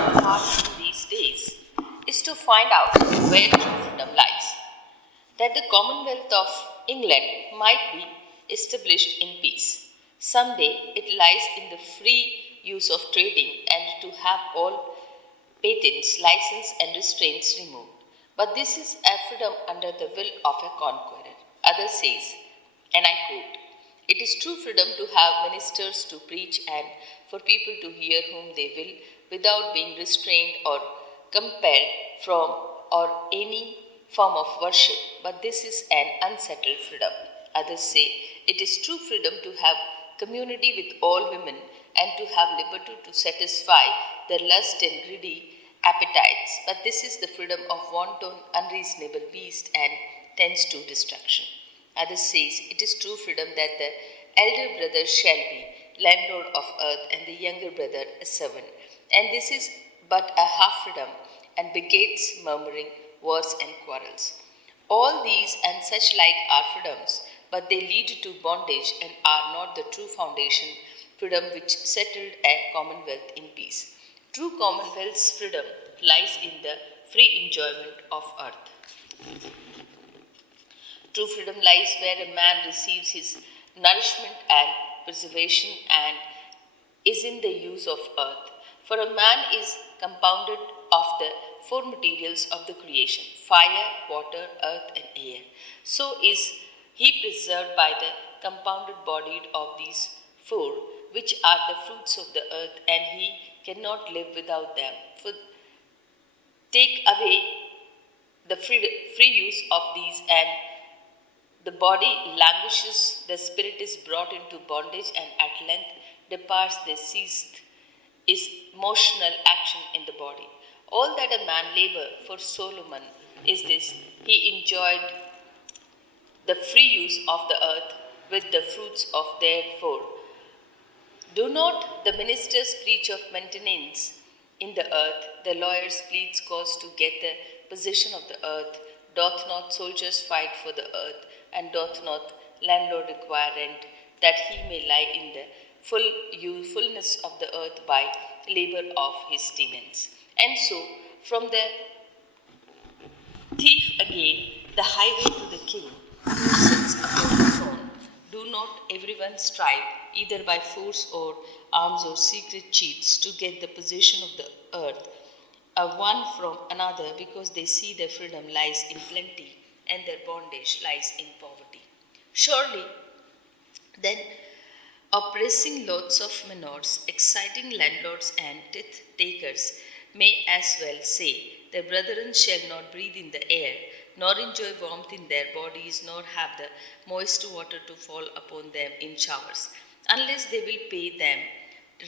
the heart in these days is to find out where true freedom lies. That the Commonwealth of England might be established in peace. Someday it lies in the free use of trading and to have all patents, license, and restraints removed. But this is a freedom under the will of a conqueror. Others says, and I quote, it is true freedom to have ministers to preach and for people to hear whom they will without being restrained or compelled from or any form of worship. But this is an unsettled freedom. Others say it is true freedom to have community with all women and to have liberty to satisfy their lust and greedy appetites. But this is the freedom of wanton, unreasonable beast and tends to destruction. Others says it is true freedom that the elder brother shall be landlord of earth and the younger brother a servant. And this is but a half freedom and begets murmuring, wars and quarrels. All these and such like are freedoms, but they lead to bondage and are not the true foundation freedom which settled a commonwealth in peace. True commonwealth's freedom lies in the free enjoyment of earth. True freedom lies where a man receives his nourishment and preservation and is in the use of earth. For a man is compounded of the four materials of the creation fire, water, earth, and air. So is he preserved by the compounded body of these four, which are the fruits of the earth, and he cannot live without them. For take away the free use of these, and the body languishes, the spirit is brought into bondage, and at length departs the ceased is motional action in the body. All that a man labor for Solomon is this: he enjoyed the free use of the earth with the fruits of therefore. Do not the ministers preach of maintenance in the earth, the lawyers pleads cause to get the possession of the earth, doth not soldiers fight for the earth, and doth not landlord require rent, that he may lie in the fullness of the earth by labor of his tenants. And so, from the thief again, the highway to the king, who sits upon the throne. Do not everyone strive, either by force or arms or secret cheats, to get the possession of the earth, one from another, because they see their freedom lies in plenty and their bondage lies in poverty. Surely, then, oppressing lots of minors, exciting landlords and tithe takers may as well say, their brethren shall not breathe in the air, nor enjoy warmth in their bodies, nor have the moist water to fall upon them in showers, unless they will pay them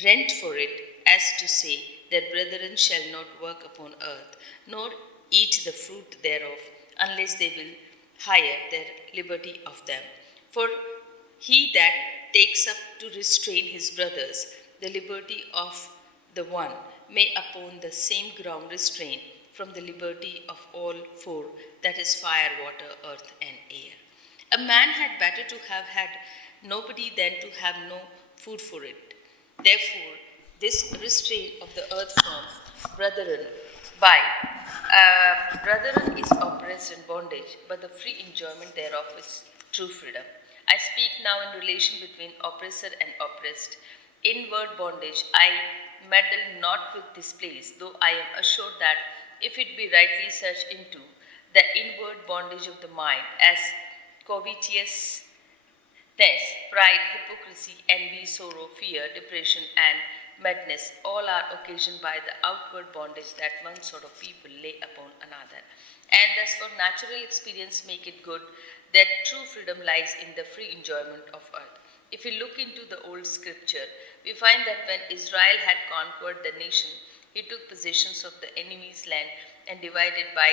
rent for it, as to say, their brethren shall not work upon earth, nor eat the fruit thereof, unless they will hire their liberty of them. For he that takes up to restrain his brothers, the liberty of the one, may upon the same ground restrain from the liberty of all four, that is fire, water, earth, and air. A man had better to have had nobody than to have no food for it. Therefore, this restraint of the earth from brethren by brethren is oppressed in bondage, but the free enjoyment thereof is true freedom. I speak now in relation between oppressor and oppressed. Inward bondage I meddle not with this place, though I am assured that if it be rightly searched into, the inward bondage of the mind, as covetousness, pride, hypocrisy, envy, sorrow, fear, depression, and madness, all are occasioned by the outward bondage that one sort of people lay upon another. And thus for natural experience make it good that true freedom lies in the free enjoyment of earth. If we look into the old scripture, we find that when Israel had conquered the nation, he took possessions of the enemy's land and divided by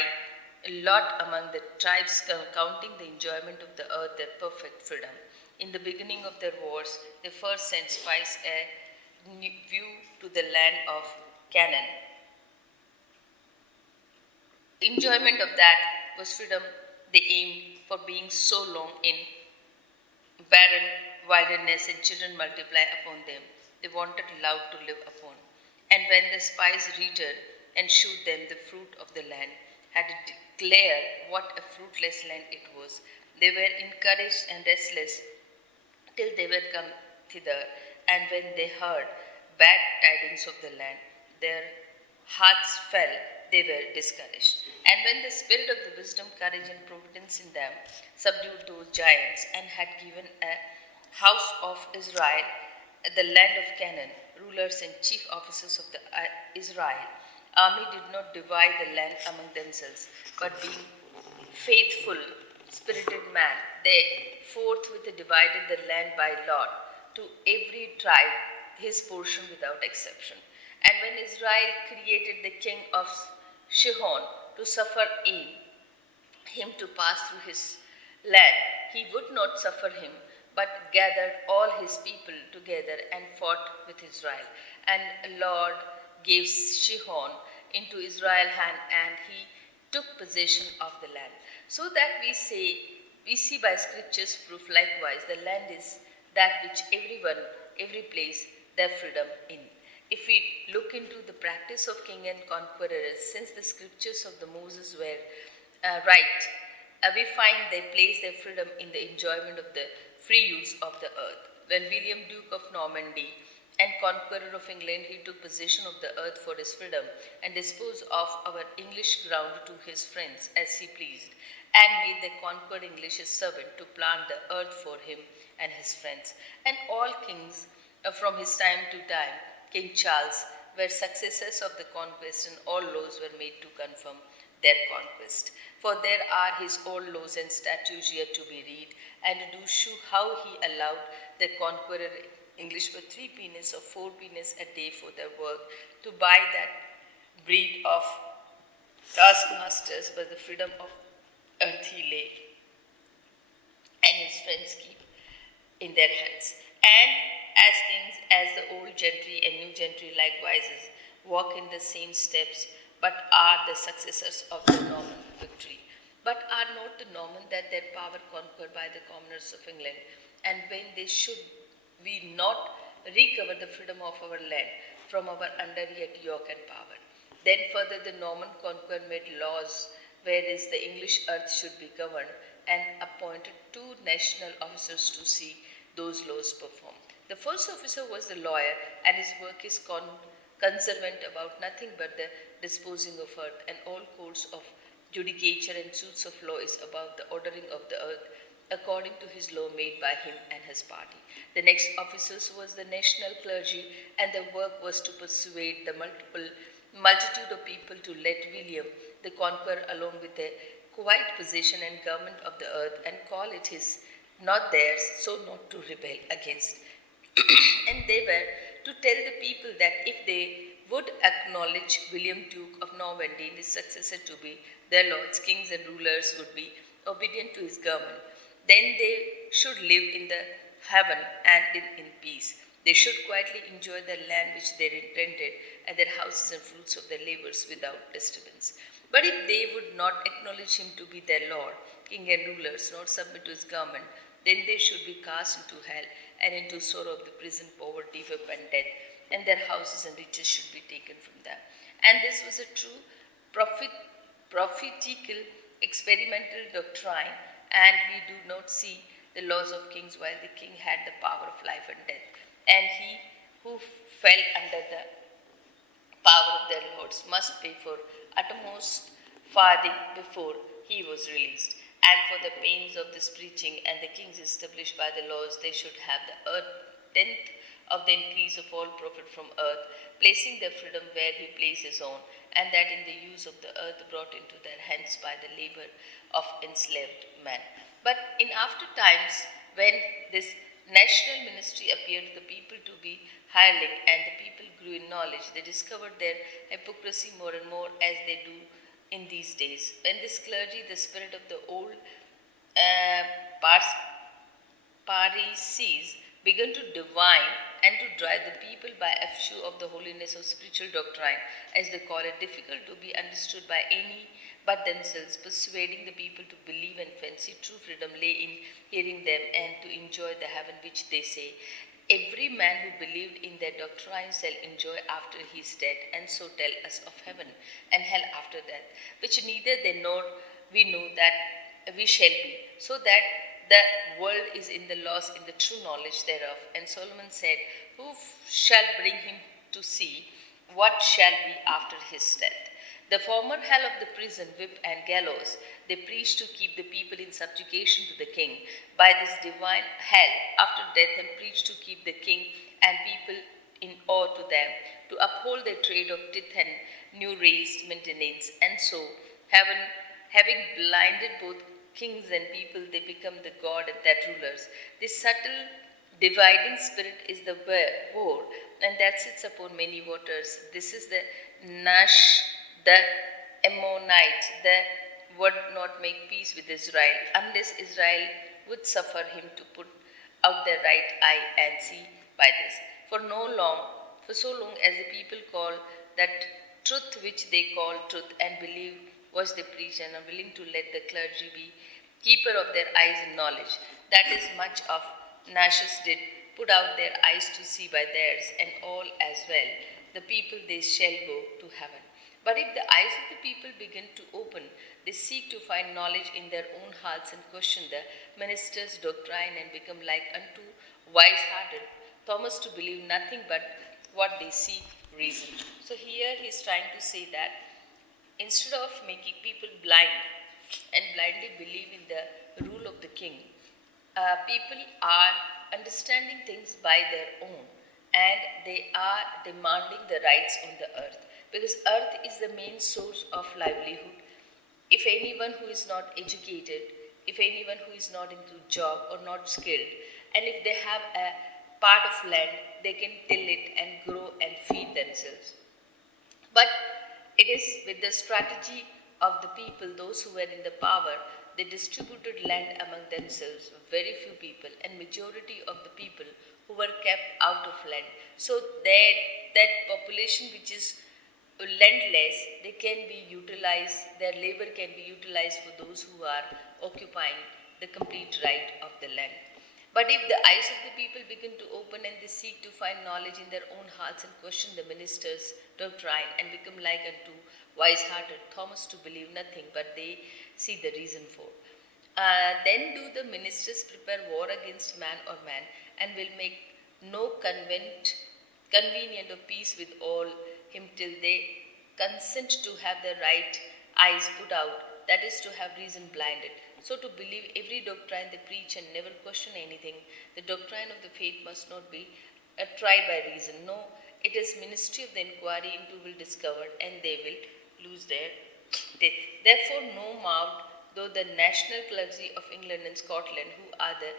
lot among the tribes, counting the enjoyment of the earth their perfect freedom. In the beginning of their wars, they first sent spies a view to the land of Canaan. The enjoyment of that was freedom they aimed for being so long in barren wilderness and children multiply upon them. They wanted love to live upon. And when the spies returned and showed them the fruit of the land, had declared what a fruitless land it was, they were encouraged and restless till they were come thither. And when they heard bad tidings of the land, their hearts fell, they were discouraged. And when the spirit of the wisdom, courage, and providence in them subdued those giants, and had given a house of Israel the land of Canaan, rulers and chief officers of the Israel army did not divide the land among themselves, but being faithful, spirited man, they forthwith divided the land by lot to every tribe his portion without exception. And when Israel created the king of Shihon to suffer him to pass through his land, he would not suffer him, but gathered all his people together and fought with Israel. And Lord gave Shihon into Israel's hand, and he took possession of the land. So that we see by scriptures proof likewise, the land is that which everyone, every place, their freedom in. If we look into the practice of king and conquerors, since the scriptures of the Moses were right, we find they place their freedom in the enjoyment of the free use of the earth. When William, Duke of Normandy and conqueror of England, he took possession of the earth for his freedom and disposed of our English ground to his friends as he pleased, and made the conquered English his servant to plant the earth for him and his friends. And all kings from his time to time, King Charles, were successors of the conquest, and all laws were made to confirm their conquest. For there are his old laws and statutes yet to be read, and to show how he allowed the conqueror English for 3 pennies or 4 pennies a day for their work, to buy that breed of taskmasters, but the freedom of earth he laid, and his friends keep in their hands. And as kings, as the old gentry and new gentry likewise walk in the same steps, but are the successors of the Norman victory, but are not the Norman that their power conquered by the commoners of England, and when they should we not recover the freedom of our land from our under yet yoke and power. Then further the Norman conqueror made laws whereas the English earth should be governed, and appointed 2 national officers to see those laws performed. The first officer was the lawyer, and his work is conservant about nothing but the disposing of earth, and all courts of judicature and suits of law is about the ordering of the earth according to his law made by him and his party. The next officers was the national clergy, and their work was to persuade the multitude of people to let William the Conqueror along with the quiet possession and government of the earth, and call it his, not theirs, so not to rebel against. And they were to tell the people that if they would acknowledge William, Duke of Normandy, and his successor to be their lords, kings, and rulers, would be obedient to his government, then they should live in the heaven and in peace. They should quietly enjoy the land which they rented, and their houses and fruits of their labors without disturbance. But if they would not acknowledge him to be their Lord, king, and rulers, nor submit to his government, then they should be cast into hell and into sorrow of the prison, poverty, whip, and death, and their houses and riches should be taken from them. And this was a true prophetical experimental doctrine, and we do not see the laws of kings while the king had the power of life and death, and he who fell under the power of their lords must pay for uttermost farthing before he was released. And for the pains of this preaching, and the kings established by the laws, they should have the tenth of the increase of all profit from earth, placing their freedom where he placed his own, and that in the use of the earth brought into their hands by the labor of enslaved men. But in after times, when this national ministry appeared to the people to be hireling, and the people grew in knowledge, they discovered their hypocrisy more and more, as they do in these days. When this clergy, the spirit of the old Pharisees, began to divine and to drive the people by a few of the holiness of spiritual doctrine, as they call it, difficult to be understood by any but themselves, persuading the people to believe and fancy true freedom lay in hearing them, and to enjoy the heaven which they say Every man who believed in their doctrine shall enjoy after he is dead, and so tell us of heaven and hell after death, which neither they nor we know that we shall be, so that the world is in the loss in the true knowledge thereof. And Solomon said, who shall bring him to see what shall be after his death? The former hell of the prison, whip, and gallows, they preach to keep the people in subjugation to the king. By this divine hell after death, and preach to keep the king and people in awe to them, to uphold their trade of tithe and new raised maintenance. And so, having blinded both kings and people, they become the god and their rulers. This subtle dividing spirit is the war, and that sits upon many waters. This is the Nash, the Ammonite, the would not make peace with Israel unless Israel would suffer him to put out their right eye and see by this. For so long as the people call that truth which they call truth and believe was they preach, and are willing to let the clergy be keeper of their eyes in knowledge. That is much of Nashus did put out their eyes to see by theirs, and all as well. The people they shall go to heaven. But if the eyes of the people begin to open, they seek to find knowledge in their own hearts and question the minister's doctrine and become like unto wise-hearted Thomas to believe nothing but what they see reason. So here he is trying to say that instead of making people blind and blindly believe in the rule of the king, people are understanding things by their own, and they are demanding the rights on the earth, because earth is the main source of livelihood. If anyone who is not educated, if anyone who is not into job or not skilled, and if they have a part of land, they can till it and grow and feed themselves. But it is with the strategy of the people, those who were in the power, they distributed land among themselves, very few people, and majority of the people who were kept out of land. So that population which is landless, they can be utilized, their labor can be utilized for those who are occupying the complete right of the land. But if the eyes of the people begin to open and they seek to find knowledge in their own hearts and question the minister's doctrine and become like unto wise-hearted Thomas to believe nothing but they see the reason for. Then do the ministers prepare war against man or man, and will make no convenient of peace with all him till they consent to have their right eyes put out, that is to have reason blinded. So to believe every doctrine they preach and never question anything, the doctrine of the faith must not be tried by reason. No, it is ministry of the inquiry into will discover, and they will lose their teeth. Therefore, no marvel though the national clergy of England and Scotland, who are the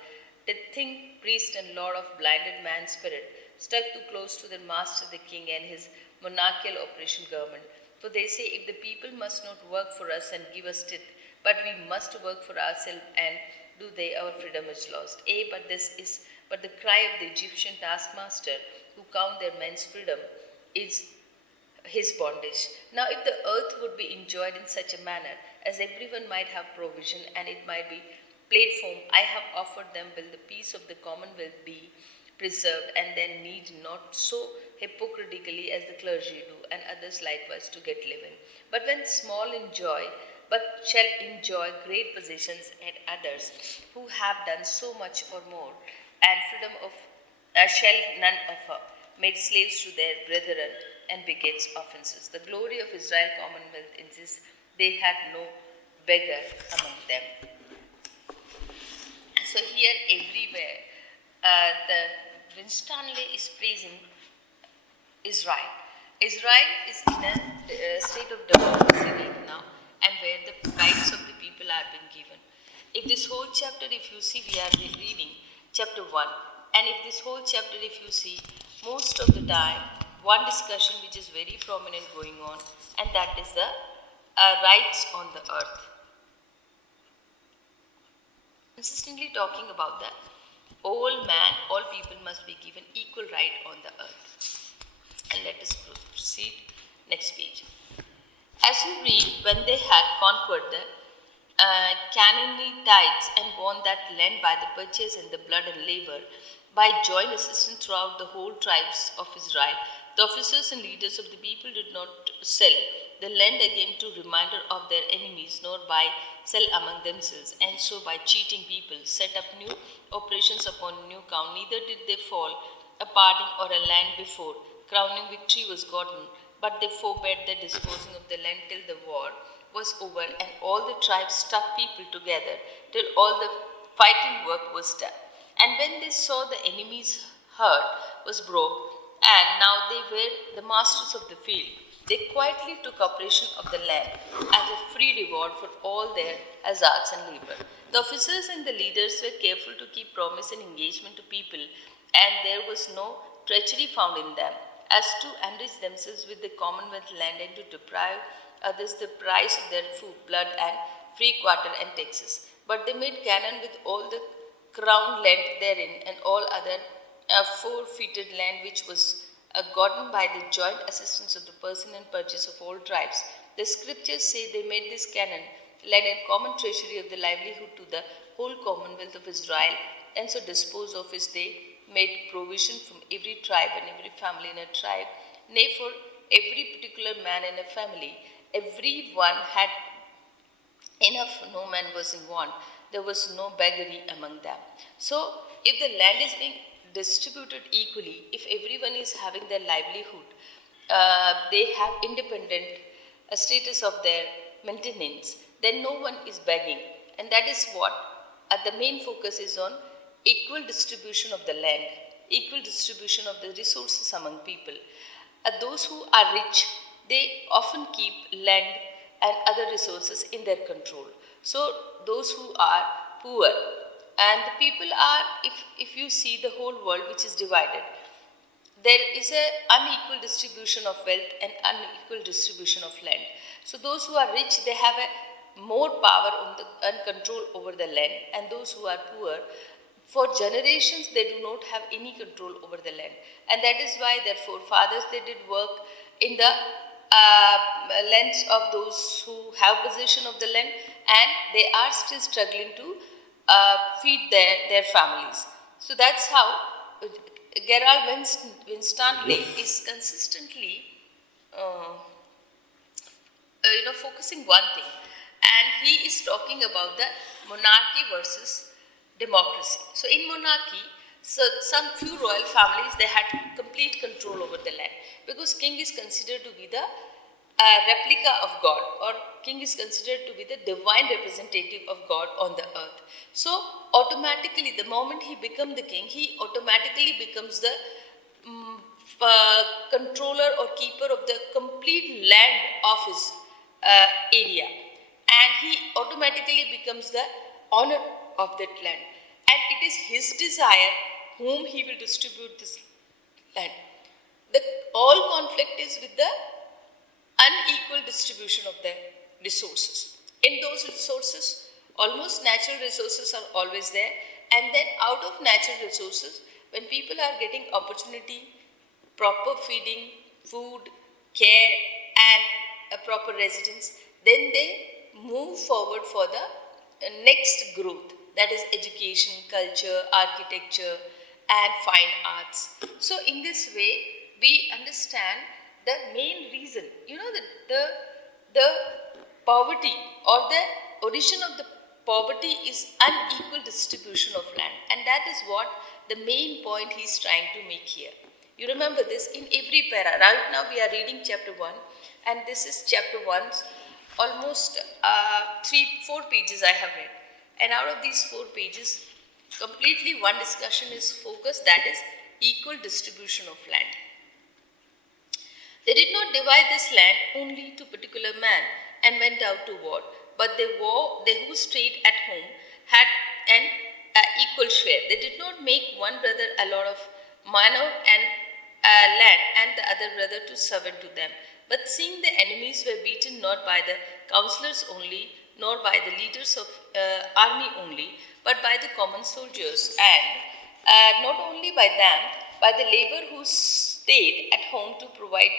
tithing priest and lord of blinded man's spirit, stuck too close to their master the king and his monarchical operation government. For they say, if the people must not work for us and give us tithe, but we must work for ourselves, and do they, our freedom is lost. But this is but the cry of the Egyptian taskmaster, who count their men's freedom, is his bondage. Now if the earth would be enjoyed in such a manner, as everyone might have provision, and it might be platform, I have offered them, will the peace of the commonwealth be preserved, and then need not so hypocritically as the clergy do, and others likewise to get living. But when small shall enjoy great possessions, and others who have done so much or more, and freedom of shall none offer, made slaves to their brethren, and begets offenses. The glory of Israel commonwealth insists they had no beggar among them. So here everywhere, the Winstanley is praising Israel. Israel is in a state of democracy right now, and where the rights of the people are being given. If this whole chapter, if you see, we are reading chapter 1, and if this whole chapter, if you see, most of the time, one discussion which is very prominent going on, and that is the rights on the earth. Consistently talking about that all man, all people must be given equal right on the earth. And let us proceed next page. As you read, when they had conquered the Canaanitites and won that land by the purchase and the blood and labor, by joint assistance throughout the whole tribes of Israel. The officers and leaders of the people did not sell the land again to remainder of their enemies, nor by sell among themselves, and so by cheating people set up new operations upon new count. Neither did they fall a parting or a land before crowning victory was gotten, but they forbade the disposing of the land till the war was over, and all the tribes stuck people together till all the fighting work was done. And when they saw the enemy's heart was broke, and now they were the masters of the field, they quietly took possession of the land as a free reward for all their hazards and labor. The officers and the leaders were careful to keep promise and engagement to people, and there was no treachery found in them, as to enrich themselves with the commonwealth land and to deprive others the price of their food, blood, and free quarter and taxes. But they made Canaan with all the crown land therein, and all other forfeited land which was gotten by the joint assistance of the person and purchase of all tribes. The scriptures say they made this Canaan land a common treasury of the livelihood to the whole commonwealth of Israel, and so disposed of as they made provision from every tribe and every family in a tribe, nay, for every particular man in a family. Every one had enough, no man was in want. There was no beggary among them. So, if the land is being distributed equally, if everyone is having their livelihood, they have independent status of their maintenance, then no one is begging. And that is what the main focus is on: equal distribution of the land, equal distribution of the resources among people. Those who are rich, they often keep land and other resources in their control. So those who are poor, and the people are, if you see the whole world which is divided, there is a unequal distribution of wealth and unequal distribution of land. So those who are rich, they have a more power and control over the land, and those who are poor, for generations they do not have any control over the land. And that is why their forefathers, they did work in the lands of those who have possession of the land, and they are still struggling to feed their families. So that's how Gerrard Winstanley is consistently focusing one thing, and he is talking about the monarchy versus democracy. So in monarchy, so some few royal families, they had complete control over the land, because king is considered to be the replica of God, or king is considered to be the divine representative of God on the earth. So automatically, the moment he becomes the king, he automatically becomes the controller or keeper of the complete land of his area, and he automatically becomes the owner of that land, and it is his desire whom he will distribute this land. The all conflict is with the unequal distribution of the resources. In those resources, almost natural resources are always there, and then out of natural resources, when people are getting opportunity, proper feeding, food, care, and a proper residence, then they move forward for the next growth, that is education, culture, architecture, and fine arts. So in this way, we understand the main reason, the poverty, or the origin of the poverty is unequal distribution of land, and that is what the main point he is trying to make here. You remember this in every para. Right now we are reading chapter 1, and this is chapter 1, almost 4 pages I have read, and out of these 4 pages, completely one discussion is focused, that is equal distribution of land. They did not divide this land only to particular man and went out to war, but they who stayed at home had an equal share. They did not make one brother a lot of manor and land, and the other brother to servant to them. But seeing the enemies were beaten not by the counselors only, nor by the leaders of army only, but by the common soldiers, and not only by them, by the labor who stayed at home to provide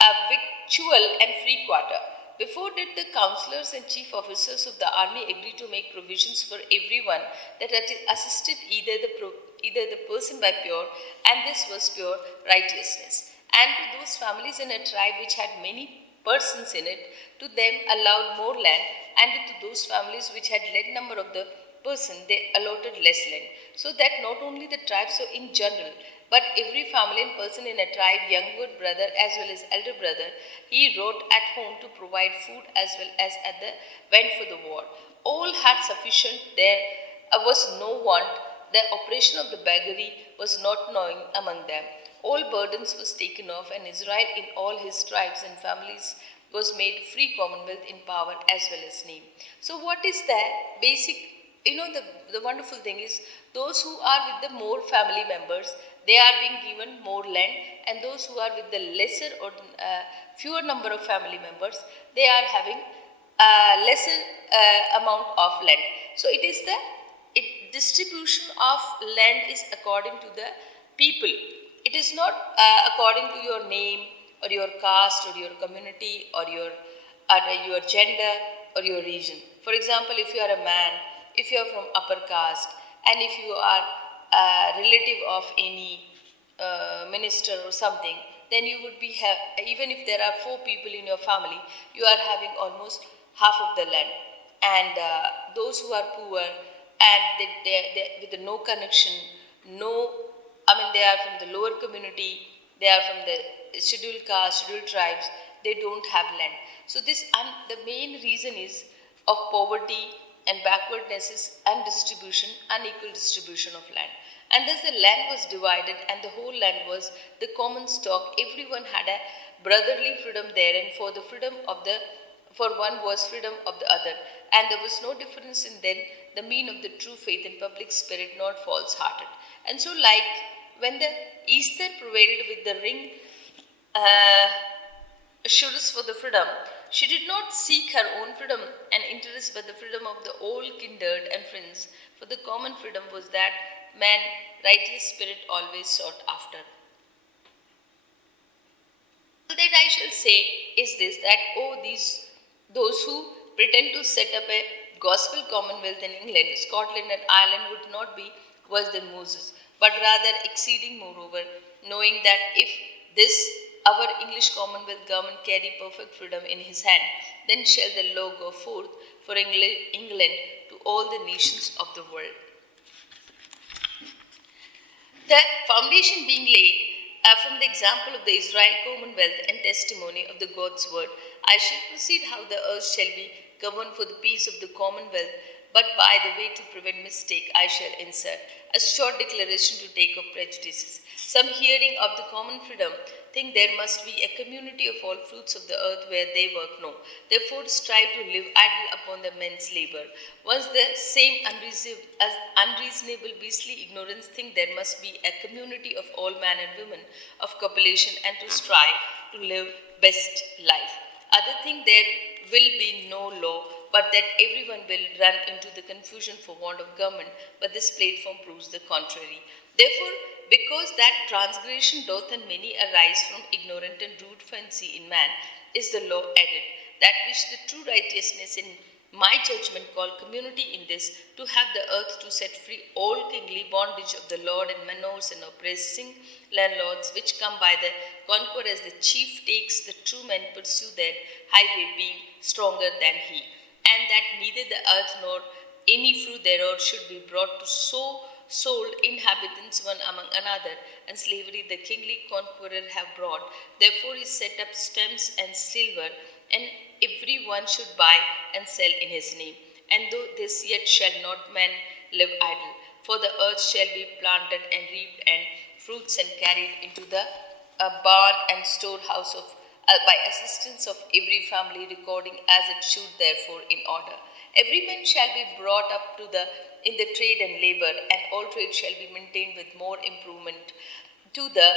a victual and free quarter. Before did the councillors and chief officers of the army agree to make provisions for everyone that assisted either the person by pure, and this was pure righteousness. And to those families in a tribe which had many persons in it, to them allowed more land, and to those families which had less number of the person, they allotted less land. So that not only the tribe, so in general, but every family and person in a tribe, younger brother as well as elder brother, he wrote at home to provide food as well as at the went for the war. All had sufficient. There was no want. The operation of the beggary was not gnawing among them. All burdens was taken off, and Israel in all his tribes and families was made free commonwealth in power as well as name. So what is that basic? The wonderful thing is those who are with the more family members, they are being given more land, and those who are with the lesser or fewer number of family members, they are having lesser amount of land. So it is the distribution of land is according to the people. It is not according to your name or your caste or your community or your gender or your region. For example, if you are a man, if you are from upper caste, and if you are a relative of any minister or something, then you would be even if there are 4 people in your family, you are having almost half of the land. And those who are poor and they with no connection, they are from the lower community, they are from the scheduled caste, scheduled tribes, they don't have land. So the main reason is of poverty and backwardness is unequal distribution of land. And thus the land was divided, and the whole land was the common stock. Everyone had a brotherly freedom there, and for one was freedom of the other. And there was no difference in then the mean of the true faith and public spirit, not false-hearted. And so like when the Easter prevailed with the ring assurance for the freedom, she did not seek her own freedom and interest, but the freedom of the old kindred and friends. For the common freedom was that man, righteous spirit, always sought after. All that I shall say is this: that those who pretend to set up a gospel commonwealth in England, Scotland, and Ireland would not be worse than Moses, but rather exceeding moreover, knowing that if this our English Commonwealth government carry perfect freedom in his hand, then shall the law go forth for England to all the nations of the world. The foundation being laid from the example of the Israel Commonwealth and testimony of the God's word, I shall proceed how the earth shall be governed for the peace of the Commonwealth, but by the way to prevent mistake, I shall insert a short declaration to take off prejudices. Some hearing of the common freedom think there must be a community of all fruits of the earth where they work no. Therefore strive to live idle upon the men's labor. Once the same unreasonable beastly ignorance think there must be a community of all men and women of copulation and to strive to live best life. Other think there will be no law, but that everyone will run into the confusion for want of government, but this platform proves the contrary. Therefore, because that transgression doth and many arise from ignorant and rude fancy in man, is the law added, that which the true righteousness in my judgment call community in this, to have the earth to set free all kingly bondage of the Lord and manors and oppressing landlords, which come by the conqueror as the chief takes the true men pursue their highway, being stronger than he, and that neither the earth nor any fruit thereof should be brought to sold inhabitants one among another, and slavery the kingly conqueror have brought. Therefore is set up stamps and silver, and every one should buy and sell in his name. And though this yet shall not man live idle, for the earth shall be planted and reaped, and fruits and carried into the barn and storehouse of by assistance of every family, recording as it should therefore in order. Every man shall be brought up to in the trade and labor, and all trade shall be maintained with more improvement to the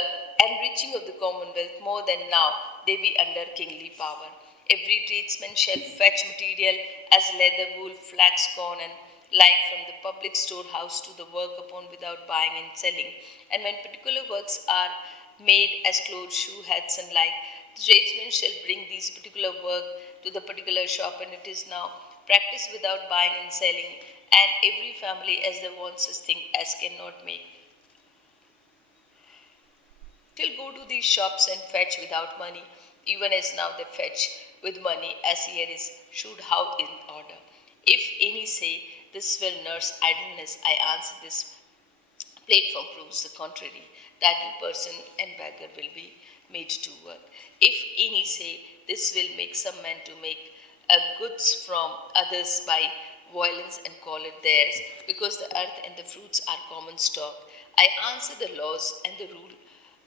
enriching of the commonwealth more than now they be under kingly power. Every tradesman shall fetch material as leather, wool, flax, corn, and like from the public storehouse to the work upon without buying and selling. And when particular works are made as clothes, shoe, hats, and like, the tradesmen shall bring these particular work to the particular shop, and it is now practiced without buying and selling, and every family as they want such thing as cannot make. Till go to these shops and fetch without money, even as now they fetch with money, as here is shewed how in order. If any say, this will nurse idleness, I answer this platform proves the contrary. That person and beggar will be made to work. If any say, this will make some men to make goods from others by violence and call it theirs, because the earth and the fruits are common stock. I answer the laws and the rule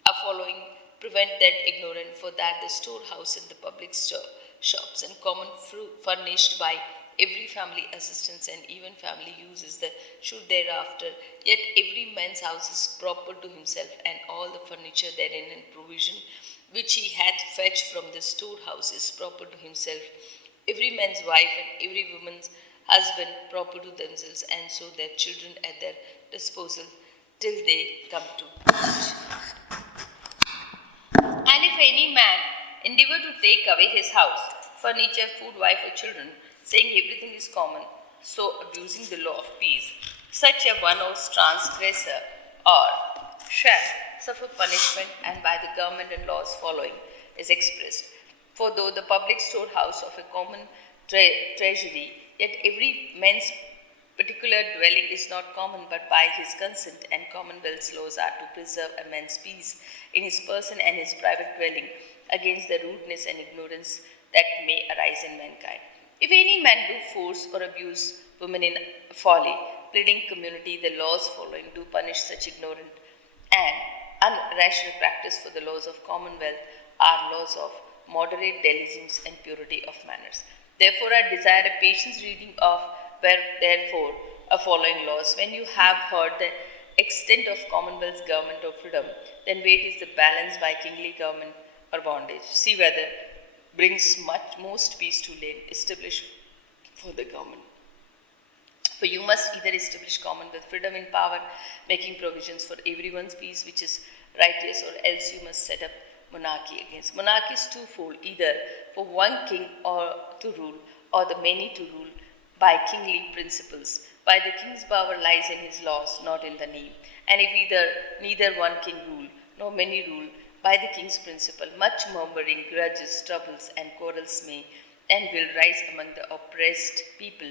are following prevent that ignorant, for that the storehouse and the public shops and common fruit furnished by every family assistance and even family uses the should thereafter, yet every man's house is proper to himself, and all the furniture therein and provision which he hath fetched from the storehouse is proper to himself, every man's wife and every woman's husband proper to themselves, and so their children at their disposal till they come to age. And if any man endeavor to take away his house, furniture, food, wife, or children, saying everything is common, so abusing the law of peace, such a one as transgressor or shall suffer punishment, and by the government and laws following is expressed. For though the public storehouse of a common treasury, yet every man's particular dwelling is not common, but by his consent, and commonwealth's laws are to preserve a man's peace in his person and his private dwelling against the rudeness and ignorance that may arise in mankind. If any man do force or abuse women in folly, pleading community, the laws following do punish such ignorant and unrational practice, for the laws of commonwealth are laws of moderate diligence and purity of manners. Therefore, I desire a patient reading of therefore a following laws. When you have heard the extent of commonwealth's government or freedom, then wait is the balance by kingly government or bondage. See whether brings most peace to land established for the government. For you must either establish commonwealth freedom in power, making provisions for everyone's peace which is righteous, or else you must set up monarchy against. Monarchy is twofold, either for one king or to rule, or the many to rule by kingly principles. By the king's power lies in his laws, not in the name. And if neither one king rule, nor many rule, by the king's principle, much murmuring, grudges, troubles, and quarrels may and will rise among the oppressed people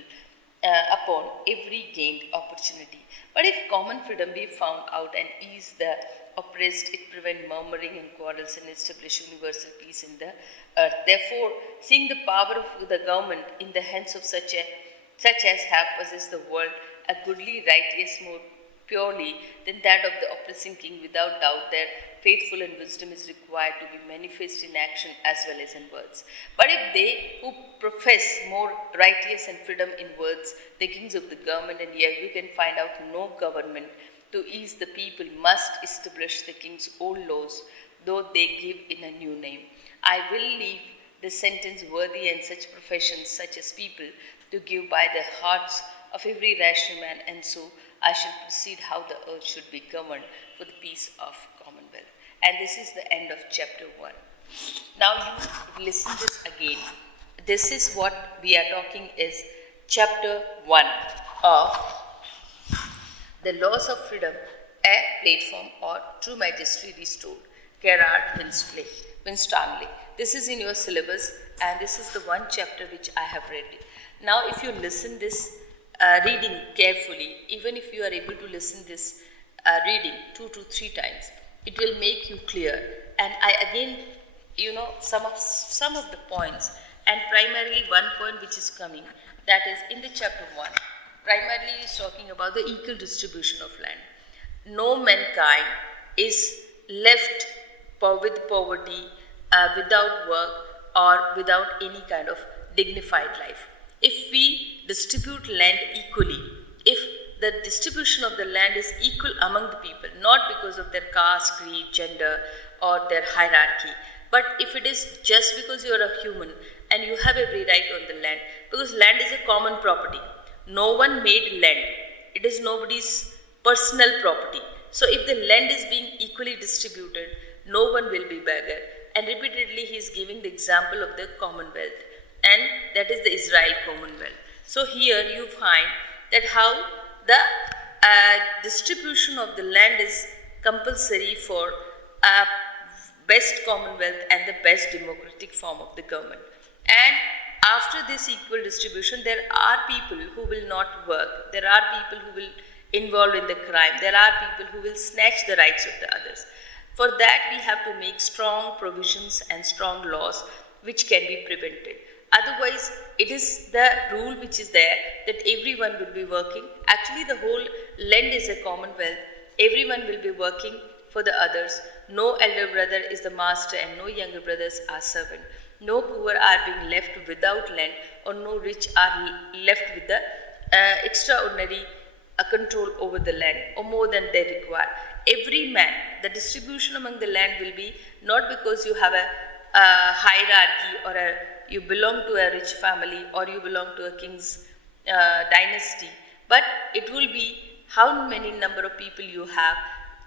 upon every gained opportunity. But if common freedom be found out and ease the oppressed, it prevent murmuring and quarrels and establish universal peace in the earth. Therefore, seeing the power of the government in the hands of such as have possessed the world, a goodly righteous more purely than that of the oppressing king, without doubt their faithful and wisdom is required to be manifest in action as well as in words. But if they who profess more righteous and freedom in words, the kings of the government, and yet you can find out no government to ease the people, must establish the king's old laws, though they give in a new name. I will leave the sentence worthy and such professions such as people to give by the hearts of every rational man, and so I shall proceed how the earth should be governed for the peace of commonwealth. And this is the end of chapter 1. Now you listen this again. This is what we are talking is chapter 1 of the laws of freedom, a platform or true majesty restored. Gerrard Winstanley. This is in your syllabus, and this is the one chapter which I have read. Now if you listen this reading carefully, even if you are able to listen this reading 2 to 3 times, it will make you clear. And I again, some of the points, and primarily one point which is coming, that is in the chapter 1, primarily is talking about the equal distribution of land. No mankind is left with poverty, without work, or without any kind of dignified life. If we distribute land equally, if the distribution of the land is equal among the people, not because of their caste, creed, gender, or their hierarchy, but if it is just because you are a human and you have every right on the land, because land is a common property. No one made land. It is nobody's personal property. So if the land is being equally distributed, no one will be beggar. And repeatedly he is giving the example of the commonwealth. and that is the Israel Commonwealth. So here you find that how the distribution of the land is compulsory for best commonwealth and the best democratic form of the government. And after this equal distribution, there are people who will not work, there are people who will involve in the crime, there are people who will snatch the rights of the others. For that we have to make strong provisions and strong laws which can be prevented. Otherwise, it is the rule which is there that everyone will be working. Actually, the whole land is a commonwealth. Everyone will be working for the others. No elder brother is the master and no younger brothers are servant. No poor are being left without land, or no rich are left with the extraordinary control over the land, or more than they require. Every man, the distribution among the land will be not because you have a hierarchy or you belong to a rich family or you belong to a king's dynasty, but it will be how many number of people you have.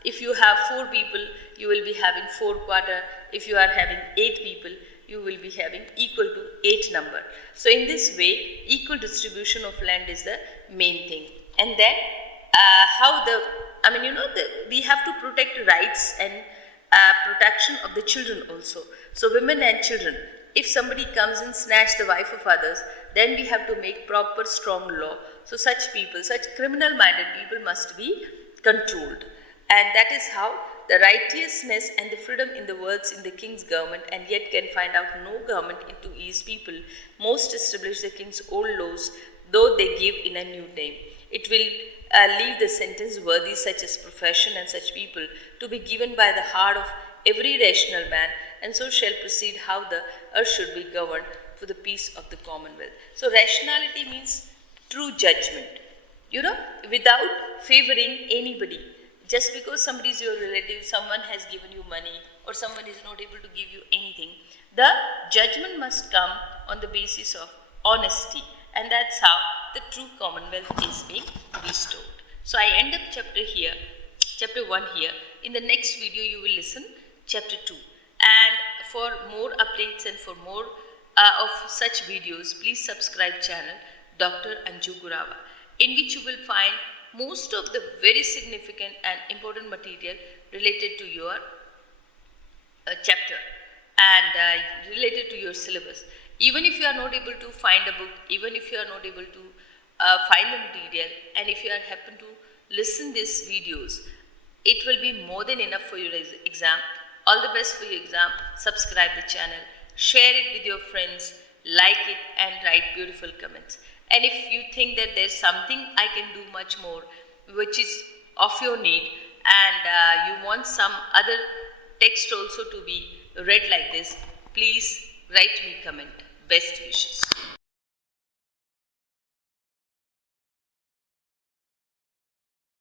If you have 4 people, you will be having 4 quarter. If you are having 8 people, you will be having equal to 8 number. So in this way, equal distribution of land is the main thing. And then we have to protect rights and protection of the children also. So women and children, if somebody comes and snatch the wife of others, then we have to make proper strong law. So such people, such criminal minded people must be controlled. And that is how the righteousness and the freedom in the words in the king's government, and yet can find out no government into his people, most establish the king's old laws, though they give in a new name. It will leave the sentence worthy such as profession and such people to be given by the heart of every rational man, and so shall proceed how the earth should be governed for the peace of the commonwealth. So rationality means true judgment, without favoring anybody. Just because somebody is your relative, someone has given you money, or someone is not able to give you anything, the judgment must come on the basis of honesty, and that's how the true commonwealth is being restored. So I end up chapter 1 here. In the next video you will listen chapter 2. And for more updates and for more of such videos, please subscribe channel Dr. Anju Gurava, in which you will find most of the very significant and important material related to your chapter and related to your syllabus. Even if you are not able to find a book, even if you are not able to find the material, and if you are happen to listen these videos, it will be more than enough for your exam. All the best for your exam. Subscribe the channel, share it with your friends, like it, and write beautiful comments. And if you think that there's something I can do much more, which is of your need, and you want some other text also to be read like this, please write me comment. Best wishes.